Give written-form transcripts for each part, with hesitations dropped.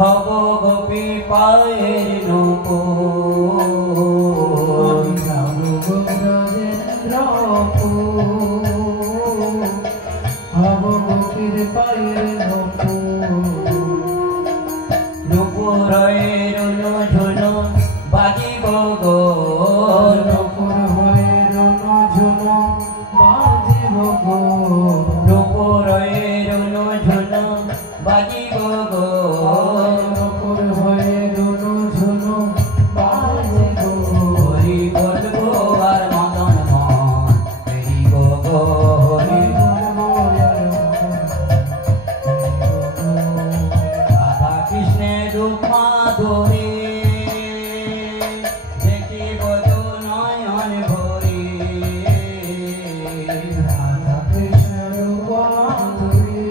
হব গোপী পায়ের নূপুর হব গোপীর পায়ের নূপুরের ঝুনু বাজিব গো নূপুর হয়ে ঝুনু বাজিব গো নূপুরের ঝুনু বাজিব গো নূপুর হয়ে ঝুনু বাজিব হরি বলবো আর মদন মন ফিরিব গো হরি রাধা কৃষ্ণের রূপ মাধুরী দেখিব তো নয়ন ভরি রাধা কৃষ্ণ রূপ মাধুরী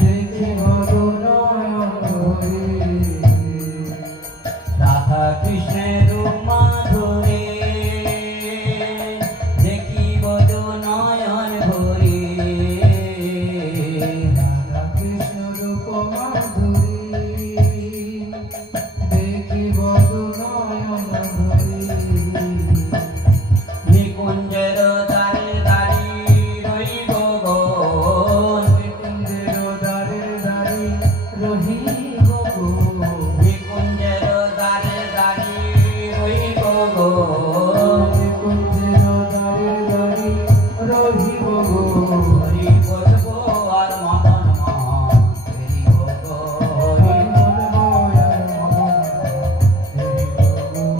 দেখিব তো নয়ন ভরি রাধা কৃষ্ণের রূপ মাধুরী দেখিব তো নয়ন ভরি রাধা কৃষ্ণ রূপ মাধুরী দেখিব তো নয়ন ভরি নিকুঞ্জের দ্বারে দাঁড়ি রহিব গো নিকুঞ্জের দ্বারে দাঁড়ি রহিব গো নিকুঞ্জের দ্বারে দাঁড়ি রহিব গো নিকুঞ্জের দ্বারে দাঁড়ি রহিব গো হরি বলবো আর মদন মন ফিরিব গো হরি বলবো আর মদন ফিরিব গো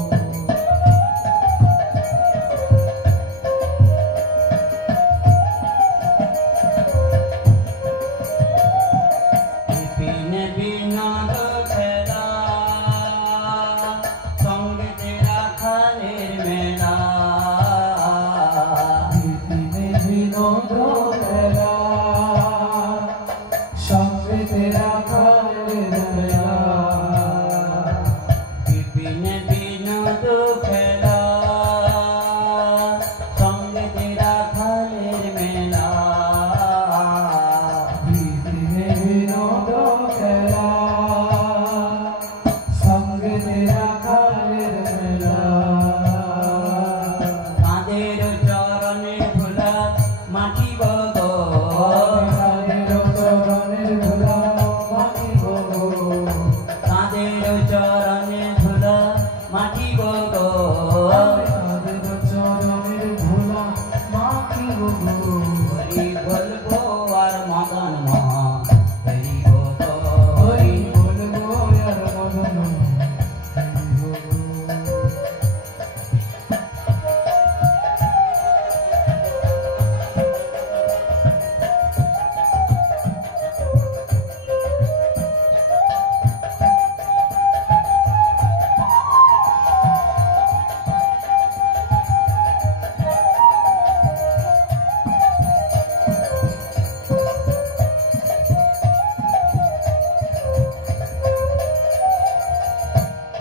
বিপিনে বিনোদ খেলা সঙ্গীতে রাখালের মেলা বিপিনে বিনোদ খেলা সঙ্গীতে রাখালের মেলা বিপিনে বিনোদ খেলা সঙ্গীতে রাখালের মেলা বিপিনে বিনোদ খেলা সঙ্গীতে রাখালের মেলা তাদের চরণে ধুলা মাটিব গো তাদের চরণের ধুলা মাটিব গো তাদের চরণে ধুলা মাটিব গো তাদের চরণের ধুলা মাটিব গো হরি বলবো আর মদন মন ফিরিব গো হরি হরি বলবো আর মদন ফিরিব গো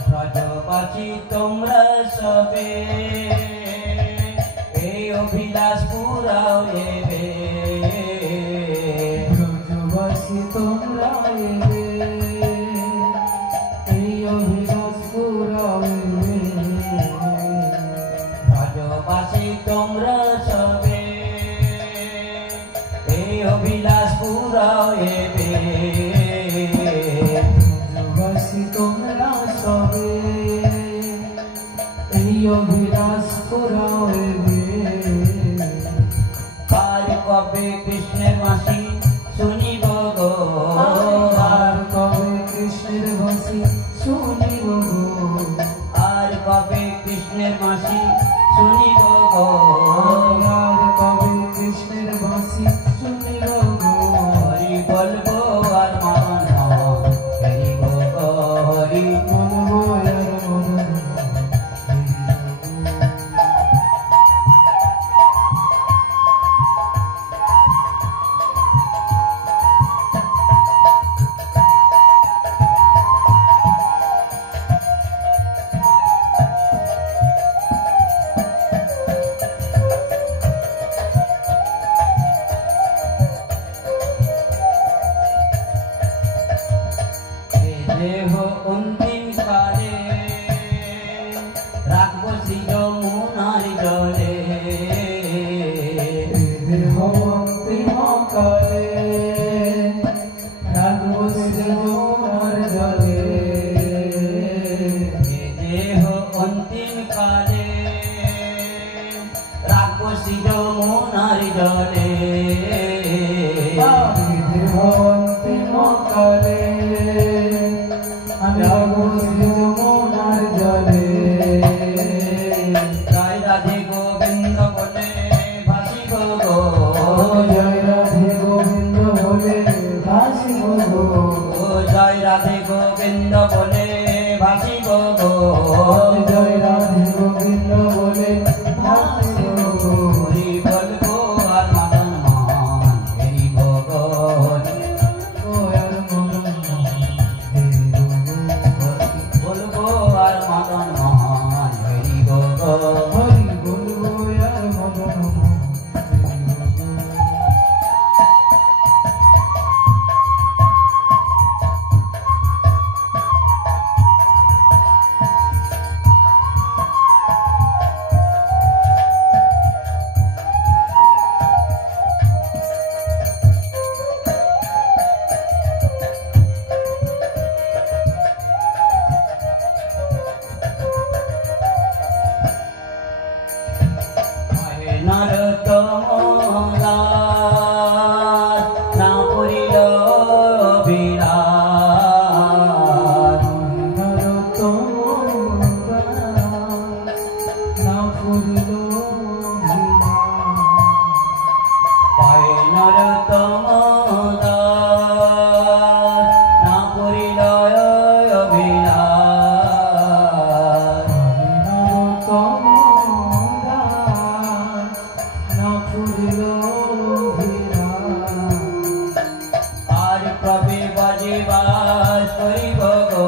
ব্রজবাসী তোমরা সবে এই অভিলাষ পুরাও এবে ব্রজবাসী তোমরা এবে এই অভিলাষ পুরাবে ব্রজবাসী তোমরা সবে এই অভিলাষ পুরাও এবে ব্রজবাসী তোমরা সবে এই অভিলাষ পুরাবে কার কবে কৃষ্ণের মাসি শুনিব গো আর দেহ অন্তিম কালে রাখবো শ্রী যমুনার জলে দেহ অন্তিম কালে রাখবো শ্রী যমুনার জলে দেহ অন্তিম কালে রাখবো শ্রী যমুনার জলে দেহ অন্তিম কালে রাখবো শ্রী যমুনার জলে জয় রাধে গোবিন্দ বলে ভাসিব গো জয় রাধে গোবিন্দ বলে ভাসিব গো জয় রাধে গোবিন্দ বলে ভাসিব গো জয় রাধে গোবিন্দ বলে ভাসিব গো হরি বলবো আর মদন মোহন হরি ভগবান ওয়ার মদন দেবী বলবো আর মদন মোহন হরি ভগবান হরি বলবো আর মদন নরোত্তম দাস না পুরিল বিলাস নরোত্তম দাস না পুরিল পায় নরোত্তম দাস না পুরিল বিলাস নরোত্তম দাস না পুরিল আর প্রভে বাজিবাস করিব গো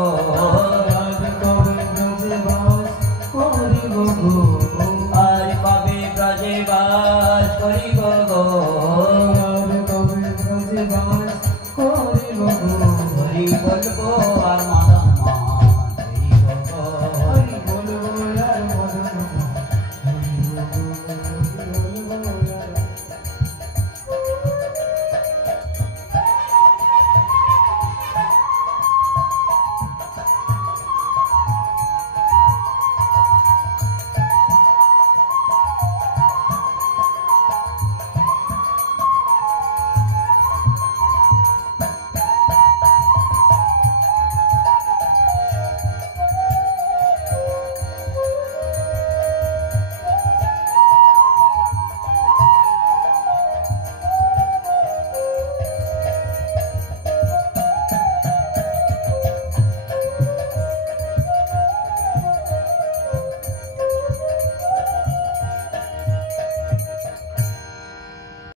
রাধে গোবিন্দ যে বাস করিব গো আর কবে ব্রজেবাস করিব গো রাধে গোবিন্দ যে বাস করিব গো হরি বলবো আর মদন